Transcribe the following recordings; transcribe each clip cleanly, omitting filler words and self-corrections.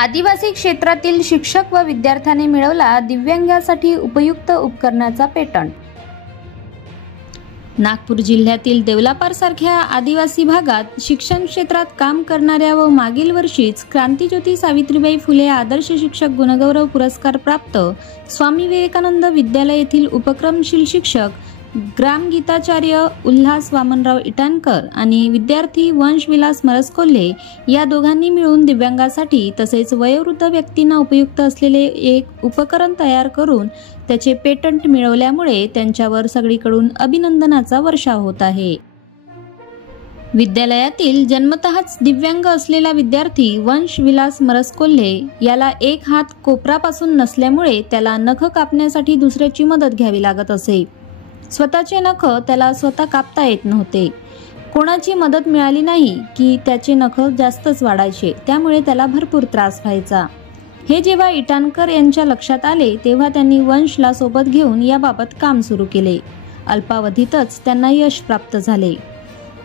आदिवासी क्षेत्रातील शिक्षक व विद्यार्थ्यांनी मिळवला दिव्यांगांसाठी उपयुक्त उपकरणाचा पेटंट। नागपूर जिल्ह्यातील देवलापार सारख्या आदिवासी भागात शिक्षण क्षेत्रात काम करणाऱ्या व मागील वर्षीच क्रांतिज्योती सावित्रीबाई फुले आदर्श शिक्षक गुणगौरव पुरस्कार प्राप्त स्वामी विवेकानंद विद्यालय येथील उपक्रमशील शिक्षक ग्रामगीताचार्य उल्हास वामनराव इटानकर आणि विद्यार्थी वंशविलास मरसकोल्हे या दोघांनी मिळून दिव्यांगांसाठी तसेच वयोवृद्ध व्यक्तींना उपयुक्त असलेले एक उपकरण तयार करून त्याचे पेटंट मिळवल्यामुळे त्यांच्यावर सगळीकडून अभिनंदनाचा वर्षाव होत आहे। विद्यालयातील जन्मतःच दिव्यांग असलेला विद्यार्थी वंशविलास मरसकोल्हे याला एक हात कोपरापासून नसल्यामुळे त्याला नख कापण्यासाठी दुसऱ्याची मदत घ्यावी लागत असे। स्वतःचे नख त्याला स्वतः कापता येत नव्हते। कोणाची मदत मिळाली नाही की त्याचे नख जास्तच वाढायचे, त्यामुळे त्याला भरपूर त्रास व्हायचा। हे जेव्हा इटानकर यांच्या लक्षात आले तेव्हा त्यांनी वंशला सोबत घेऊन याबाबत काम सुरू केले। अल्पावधीतच त्यांना यश प्राप्त झाले।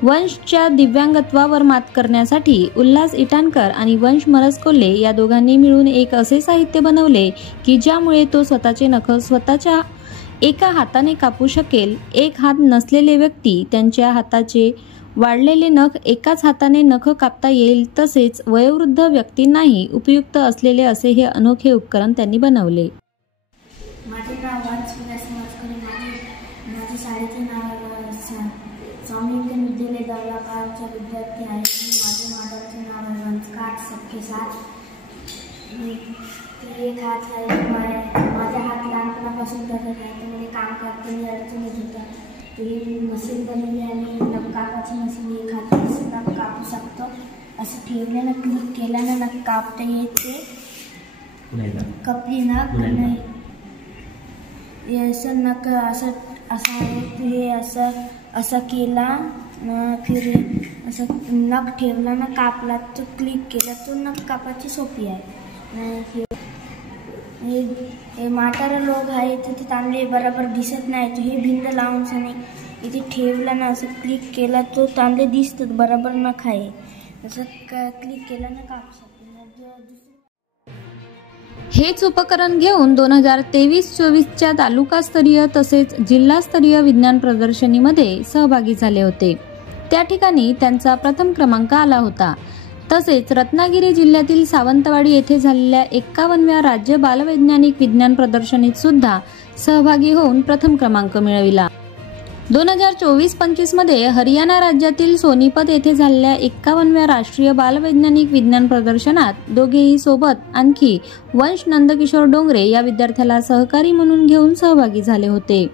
वंशच्या दिव्यांगत्वावर मात करण्यासाठी उल्हास इटानकर आणि वंश मरसकोल्हे या दोघांनी मिळून एक असे साहित्य बनवले की ज्यामुळे तो स्वतःचे नख स्वतःच्या एका हाताने कापू शकेल। एक हात नसलेले व्यक्ती त्यांच्या हाताचे वाढलेले नख एकाच हाताने नख कापता येईल, तसेच वयोवृद्ध व्यक्तींनाही उपयुक्त असलेले असे हे अनोखे उपकरण त्यांनी बनवले। माझे नाव वंशविलास मरसकोल्हे, माझे शाळेचे नाव स्वामी विद्यालय देवलापारचा विद्यार्थी आहे। माझे मॉडेलचे नाव आहे वंशकाठ सबके साथ। एक हात आहे, माझा हात लहानपणापासून तसंच आहे, त्यामध्ये काम करताना अडचणीत होतं। ती मशीन बनवली आणि नख कापाची मशीन, एक हात सुद्धा कापू शकतो। असं ठेवल्यानं क्लिक केल्यानं नख कापता येते, कपली नख नाही असं नख असं हे असं केला फिर असं नख ठेवला ना कापला तो क्लिक केला तो नख कापाची सोपी आहे। हे म्हातारे लोक आहे तर ते तांबे बरोबर दिसत नाही, तर हे भिंड लावून सनी इथे ठेवला ना असं क्लिक केला तो तांबे दिसतात बरोबर नख आहे, असं क्लिक केला ना कापू शकतो। हेच उपकरण घेऊन 2023-24च्या तालुकास्तरीय तसेच जिल्हास्तरीय विज्ञान प्रदर्शनीमध्ये सहभागी झाले होते। त्या ठिकाणी त्यांचा प्रथम क्रमांक आला होता। तसेच रत्नागिरी जिल्ह्यातील सावंतवाडी येथे झालेल्या 51व्या राज्य बालवैज्ञानिक विज्ञान प्रदर्शनीत सुद्धा सहभागी होऊन प्रथम क्रमांक मिळविला। 2024-25 मध्ये हरियाणा राज्यातील सोनीपत येथे झालेल्या 51व्या राष्ट्रीय बालवैज्ञानिक विज्ञान प्रदर्शनात दोघेही सोबत आणखी वंश नंदकिशोर डोंगरे या विद्यार्थ्याला सहकारी म्हणून घेऊन सहभागी झाले होते।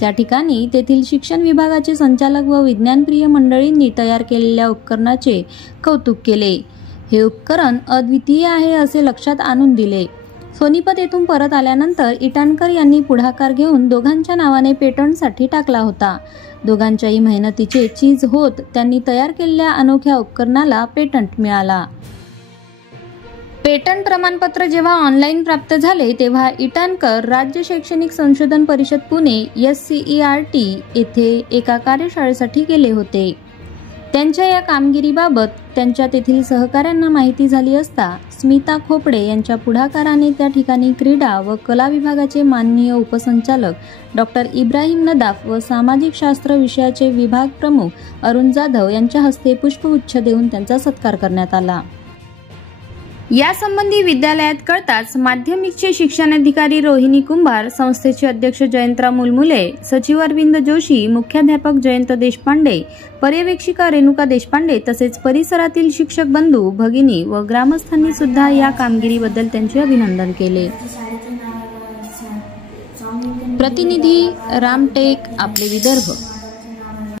त्या ठिकाणी तेथील शिक्षण विभागाचे संचालक व विज्ञानप्रिय मंडळींनी तयार केलेल्या उपकरणाचे कौतुक केले। हे उपकरण अद्वितीय आहे असे लक्षात आणून दिले। सोनीपत येथून परत आल्यानंतर इटानकर यांनी पुढाकार घेऊन दोघांच्या नावाने पेटंटसाठी टाकला होता। दोघांच्याही मेहनतीचे चीज होत त्यांनी तयार केलेल्या अनोख्या उपकरणाला पेटंट मिळाला। पेटंट प्रमाणपत्र जेव्हा ऑनलाईन प्राप्त झाले तेव्हा इटानकर राज्य शैक्षणिक संशोधन परिषद पुणे SCERT येथे एका कार्यशाळेसाठी गेले होते। त्यांच्या या कामगिरीबाबत त्यांच्या तेथील सहकाऱ्यांना माहिती झाली असता स्मिता खोपडे यांच्या पुढाकाराने त्या ठिकाणी क्रीडा व कला विभागाचे माननीय उपसंचालक डॉक्टर इब्राहिम नदाफ व सामाजिक शास्त्र विषयाचे विभाग प्रमुख अरुण जाधव यांच्या हस्ते पुष्पगुच्छ देऊन त्यांचा सत्कार करण्यात आला। यासंबंधी विद्यालयात कळताच माध्यमिकचे शिक्षणाधिकारी रोहिणी कुंभार, संस्थेचे अध्यक्ष जयंतराव मुलमुले, सचिव अरविंद जोशी, मुख्याध्यापक जयंत देशपांडे, पर्यवेक्षिका रेणुका देशपांडे तसेच परिसरातील शिक्षक बंधू भगिनी व ग्रामस्थांनी सुद्धा या कामगिरीबद्दल त्यांचे अभिनंदन केले। प्रतिनिधी रामटेक, आपले विदर्भ।